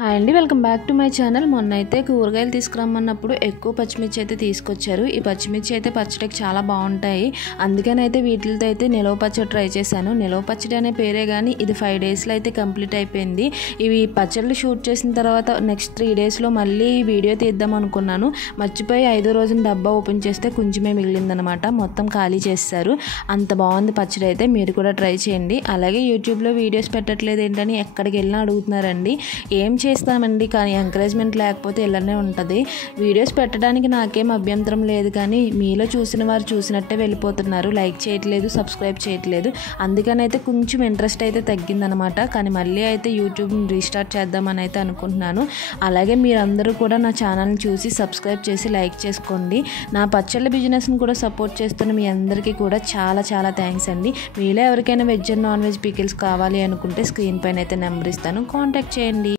Hi అండి, welcome back to my channel. మొన్న అయితే కూరగాయలు తీసుకురమ్మన్నప్పుడు ఎక్కువ పచ్చిమిర్చి అయితే తీసుకొచ్చారు. ఈ పచ్చిమిర్చి అయితే పచ్చడికి చాలా బాగుంటాయి. అందుకని అయితే వీటితో అయితే నిలవ పచ్చడి ట్రై చేశాను. నిలవ పచ్చడి అనే పేరే కానీ ఇది 5 డేస్లో అయితే కంప్లీట్ అయిపోయింది. ఇవి పచ్చళ్ళు షూట్ చేసిన తర్వాత నెక్స్ట్ 3 డేస్లో మళ్ళీ వీడియో తీద్దాం అనుకున్నాను. మర్చిపోయి 5వ రోజున డబ్బా ఓపెన్ చేస్తే కొంచెమే మిగిలిందనమాట. మొత్తం ఖాళీ చేస్తారు. అంత బాగుంది పచ్చడి అయితే. మీరు కూడా ట్రై చేయండి. అలాగే యూట్యూబ్లో వీడియోస్ పెట్టట్లేదు ఏంటని ఎక్కడికి వెళ్ళినా అడుగుతున్నారండి. ఏం చేస్తామండి, కానీ ఎంకరేజ్మెంట్ లేకపోతే ఇలానే ఉంటుంది. వీడియోస్ పెట్టడానికి నాకేం అభ్యంతరం లేదు, కానీ మీలో చూసిన వారు చూసినట్టే వెళ్ళిపోతున్నారు. లైక్ చేయట్లేదు, సబ్స్క్రైబ్ చేయట్లేదు. అందుకని అయితే కొంచెం ఇంట్రెస్ట్ అయితే తగ్గిందనమాట. కానీ మళ్ళీ అయితే యూట్యూబ్ని రీస్టార్ట్ చేద్దామని అయితే అనుకుంటున్నాను. అలాగే మీరందరూ కూడా నా ఛానల్ని చూసి సబ్స్క్రైబ్ చేసి లైక్ చేసుకోండి. నా పచ్చళ్ళ బిజినెస్ని కూడా సపోర్ట్ చేస్తున్న మీ అందరికీ కూడా చాలా చాలా థ్యాంక్స్ అండి. మీలో ఎవరికైనా veg and non veg pickles కావాలి అనుకుంటే స్క్రీన్ పైన అయితే నెంబర్ ఇస్తాను, కాంటాక్ట్ చేయండి.